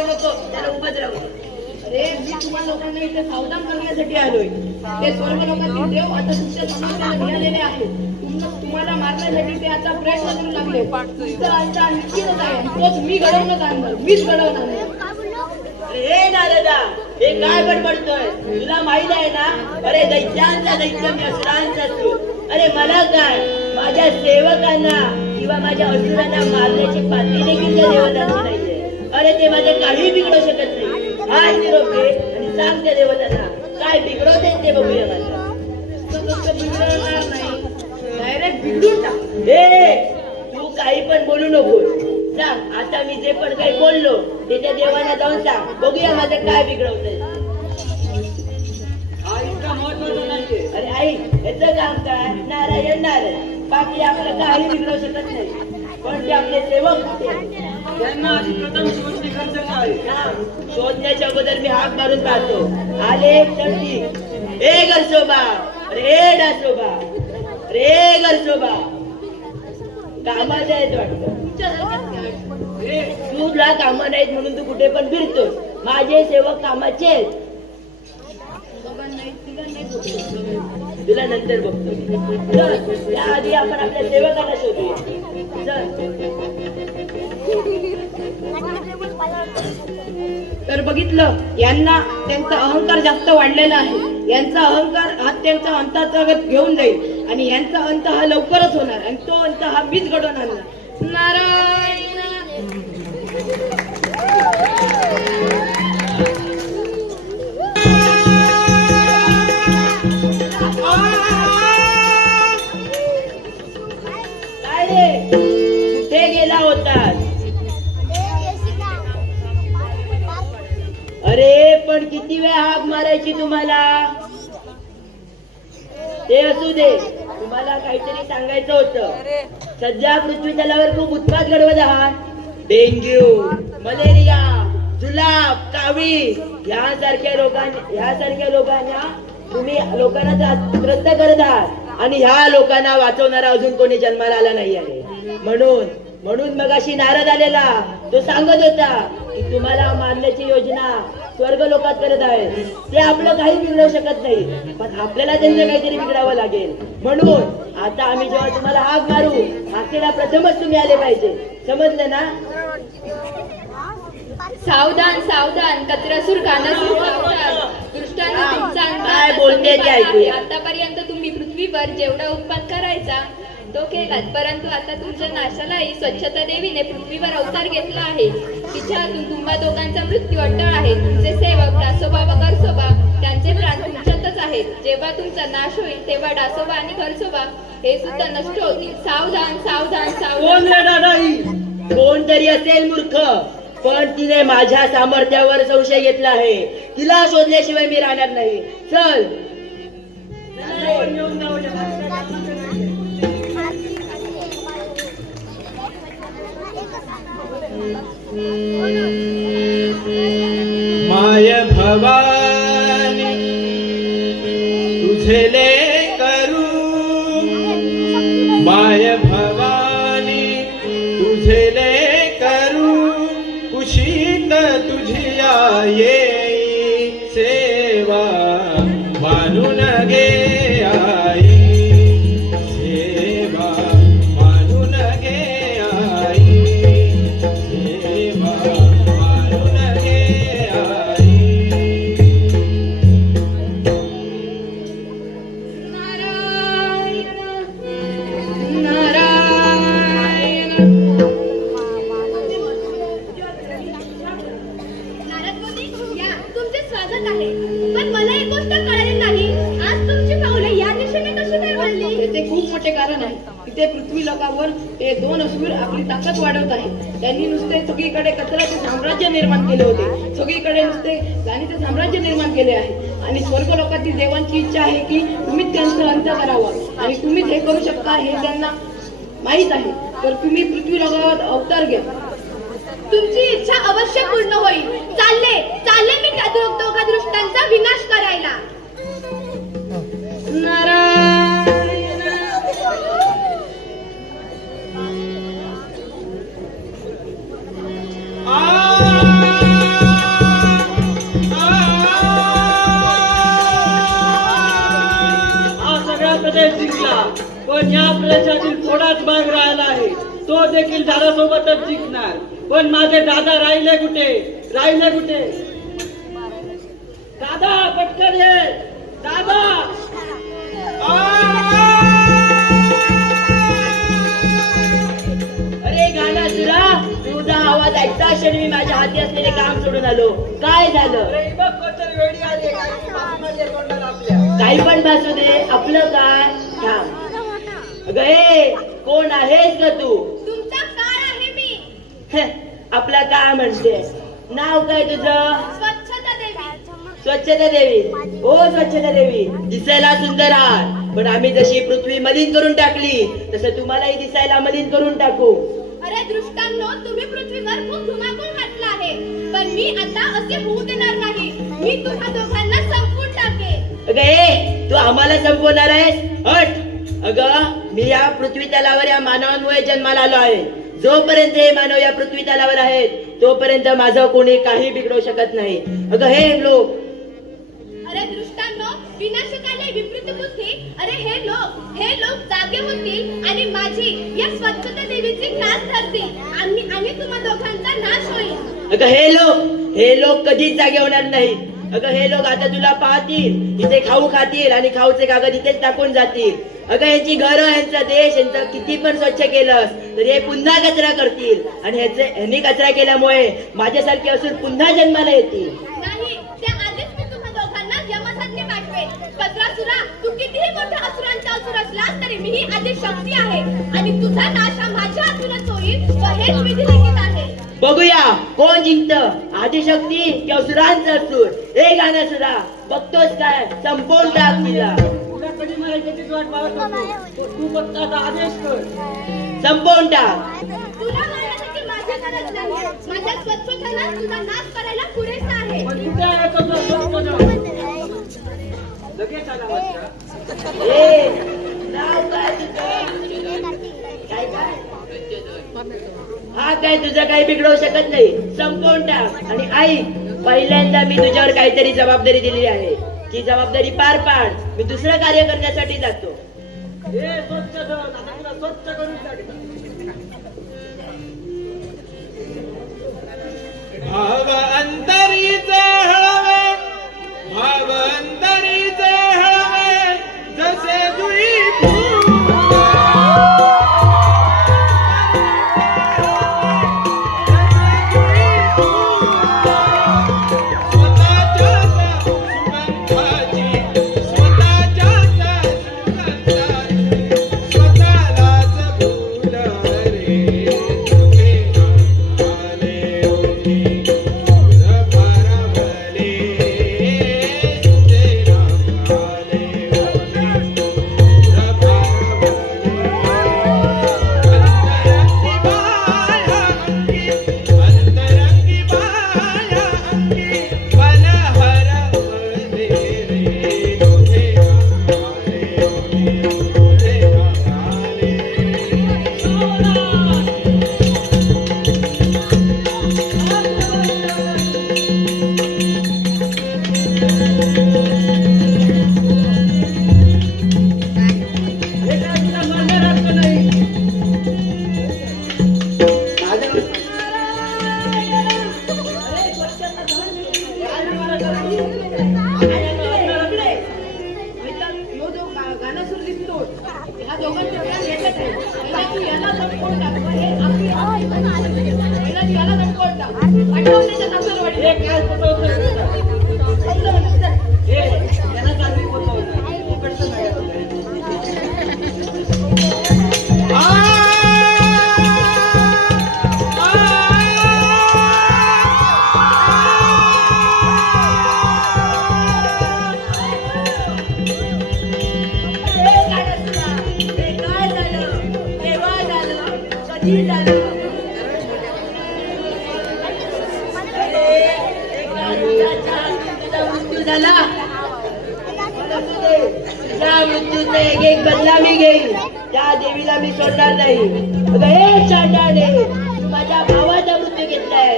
नको नको त्याला उभंच राहू. अरे मी तुम्हाला लोकांना इथे सावधान करण्यासाठी आलोय. ते स्वर्ग लोकातील देव आता तुमच्या समोर निघालेले आहेत. तुम्हाला मारण्यासाठी ते आता प्रयत्न करू लागले. तुमचा अंत निश्चितच आहे. तोच मी घडवूनच आणणार, मीच घडवून आणणार. अरे नारदा, हे काय बडबडतोय? तुला माहित आहे ना, अरे दैत्यांचा दैत्य मी असुरांचा असू. अरे मला काय, माझ्या सेवकांना किंवा माझ्या असुरांना मारण्याची पातळी देखील त्या देवतांची नाहीये. अरे ते माझे काही बिघडू शकत नाही. हाय निरोप घे आणि सांग त्या देवतांना काय बिघडवते ते बघूया. माझं बिघडवणार नाही, डायरेक्ट बिघडून टाक. तू काही पण बोलू नको. सांग आता मी जे पण काही बोललो ते त्या देवांना जाऊन सांग, बघूया माझं काय बिघडवतंय. अरे आई, याचं काम काय? नारायण नारायण, बाकी आपलं काही बिघडवू शकत नाही. पण ते आपले सेवक त्यांना आधी प्रथम शोधण्याच्या अगोदर मी हाक मारून पाहतो. आले तर ठीक. ए गरसोबा, रे डासोबा, रे गरसोबा, कामाचे आहेत वाटतं. तुला कामा नाहीत म्हणून तू कुठे पण फिरतो. माझे सेवक कामाचे आहेत. तुला नंतर बघतो. त्याआधी आपण आपल्या सेवकाला शोधूया. तर बघितलं, यांना त्यांचा अहंकार जास्त वाढलेला आहे. यांचा अहंकार हा त्यांचा अंताचा घेऊन जाईल आणि यांचा अंत हा लवकरच होणार आणि तो अंत हा मीच घडवून आणणार. नारायण कुठे गेला होतास? अरे पण किती वेळ हाक मारायची तुम्हाला? ते असू दे, तुम्हाला काहीतरी सांगायचं होतं. सध्या पृथ्वी तलावर खूप उत्पात घडवत आहात. डेंग्यू, मलेरिया, जुलाब, कावी ह्यासारख्या लोकांना तुम्ही लोकांना त्रस्त करत आहात आणि ह्या लोकांना वाचवणारा अजून कोणी जन्माला आला नाही आहे. म्हणून मगाशी नारद आलेला, तो सांगत होता की तुम्हाला मारण्याची योजना स्वर्ग लोकात करत आहेत. ते आपलं काही बिघडवू शकत नाही, पण आपल्याला त्यांचं काहीतरी बिघडावं लागेल. म्हणून आता आम्ही जेव्हा तुम्हाला हाक मारू, हाकेला प्रथमच तुम्ही आले पाहिजे. समजलं ना? सावधान सावधान, कचरासूर कानासूर सावधान. दुष्टांनी तुमचा काय बोलते ते ऐकूया. आतापर्यंत तुम्ही पृथ्वीवर जेवढा उत्पात करायचा तो केलात, परंतु आता तुमच्या नाशालाही स्वच्छता देवीने पृथ्वीवर अवतार घेतला आहे. तिच्या हातून तुम्हा दोघांचा मृत्यू अटळ आहे. तुमचे सेवक डासोबा व गरसोबा त्यांचे प्राण तुमच्यातच आहेत. जेव्हा तुमचा नाश होईल तेव्हा डासोबा आणि गरसोबा हे सुद्धा नष्ट होतील. सावधान सावधान सावधान. कोणतरी असेल मूर्ख, पण तिने माझ्या सामर्थ्यावर संशय घेतला आहे. तिला शोधल्याशिवाय मी राहणार नाही. चल. माय भवानी तुझे लेकरू, माय भवानी तुझे लेकरू, कुशीत तुझिया येई सेवा मानून गे आई, सेवा मानून गे आई, सेवा मानून गे आई. तुमचे स्वागत आहे. पण मला एक गोष्ट कळली नाही, आज तुमची पावले या दिशेने कशी काय वळली? याचे खूप मोठे कारण आहे. इथे पृथ्वी लोकावर ते दोन असुर आपली ताकद वाढवत आहेत. त्यांनी नुसते सगळीकडे कचराचे साम्राज्य निर्माण केले होते. सगळीकडे नुसते घाणीचे साम्राज्य निर्माण केले आहे आणि स्वर्ग लोकातील देवांची इच्छा आहे की तुम्हीच त्यांचं अंत करावं आणि तुम्हीच हे करू शकता हे त्यांना माहित आहे. तर तुम्ही पृथ्वी लोकावर अवतार घ्या. तुमची इच्छा अवश्य पूर्ण होईल. चालले मी त्या दोघा दृष्टांचा विनाश करायला. नारायण आ दादाच भाग राहिला आहे. तो देखील दादासोबतच जिंकणार. पण माझे दादा राहिले कुठे? राहिले कुठे? दादा पटकन ये. दादा अरे गाण्यासुरा, तुझा आवाज ऐकता क्षणी मी माझ्या हाती असलेले काम सोडून आलो. काय झालं? अरे बघ कोणतरी वेडी आली आहे. काही बातम्या तोंडाला आपल्या. काही पण भासू दे, आपलं काय? थांब. अगं हे कोण आहेस ग तू? तुमचा कार आहे मी. हं, आपला काय म्हणते? नाव काय तुझं? स्वच्छता देवी. स्वच्छता देवी. ओ स्वच्छता देवी, दिसायला सुंदर आहात, पण आम्ही जशी पृथ्वी मलिन करून टाकली तसं तुम्हालाही दिसायला मलिन करून टाकू. अरे दृष्टांनो, तुम्ही पृथ्वीवर खूप धुमाकूळ घातला आहे, पण मी आता असे होऊ देणार नाही. मी तुम्हा दोघांना संपवून टाकेन. अगं ए, तू आम्हाला संपवणार आहेस? हट. अगं मी या पृथ्वी तलावर या मानवांमुळे जन्माला आलो आहे. जोपर्यंत हे मानव या पृथ्वी तलावर आहेत तोपर्यंत माझं कोणी काही बिघडवू शकत नाही. अगं हे लोक. अरे दृष्टांनो, विनाशकाले विपरीत बुद्धी. अरे हे लोक जागे होतील आणि माझी या स्वच्छता देवीची नाश धरतील. आणि तुम्हा दोघांचा नाश होईल. अगं हे लोक कधीच जागे होणार नाहीत. अगं हे लोक आता तुला पाहतील, इथे खाऊ खातील आणि खाऊचे कागद इथेच टाकून जातील. अगं यांची घरं, यांचा देश, यांचं किती पण स्वच्छ केलंस तरी हे पुन्हा कचरा करतील आणि ह्यांनी कचरा केल्यामुळे माझ्यासारखे असुर पुन्हा जन्माला येतील. नाही, त्या आधीच मी तुम्हा दोघांना यमसाधने पाठवेन. कचरासुरा, तू कितीही मोठा असुरांचा असुर असलास तरी मी ही आदिशक्ती आहे आणि तुझा नाश हा माझ्या हातूनच होईल व हेच विधी लिखित आहे. बघूया कोण जिंकत, आदिशक्ती की असुरांचा असुर. हे गाण्यासुरा, बघतोस काय? संपवून टाक तिला. तुला कधी मारायची वाट पाहत होतो. तू फक्त आता आदेश कर. संपवून टाक. तुला मारण्यासाठी माझी गरज नाही. माझ्या स्वच्छतेला तुझा नाश करायला पुरेसा आहे. पण कुठे आहे तो स्वच्छ? लगेच आला वाटतं. ए, नाव काय तुझं? काय काय? हा काय तुझं काही बिघडवू शकत नाही. संपवून टाक. आणि ऐक, पहिल्यांदा मी तुझ्यावर काहीतरी जबाबदारी दिली आहे. ती जबाबदारी पार पाड. मी दुसरं कार्य करण्यासाठी जातो. हे स्वच्छ कर. आता तुला स्वच्छ करून टाकतो. भाव अंतरीचे हळवे, भाव अंतरीचे हळवे, जसे जुई मृत्यूचा एक एक बदला मी घेईन. त्या देवीला मी सोडणार नाही. अगं हे चांडाळे, तू माझ्या भावाचा मृत्यू घेतलाय.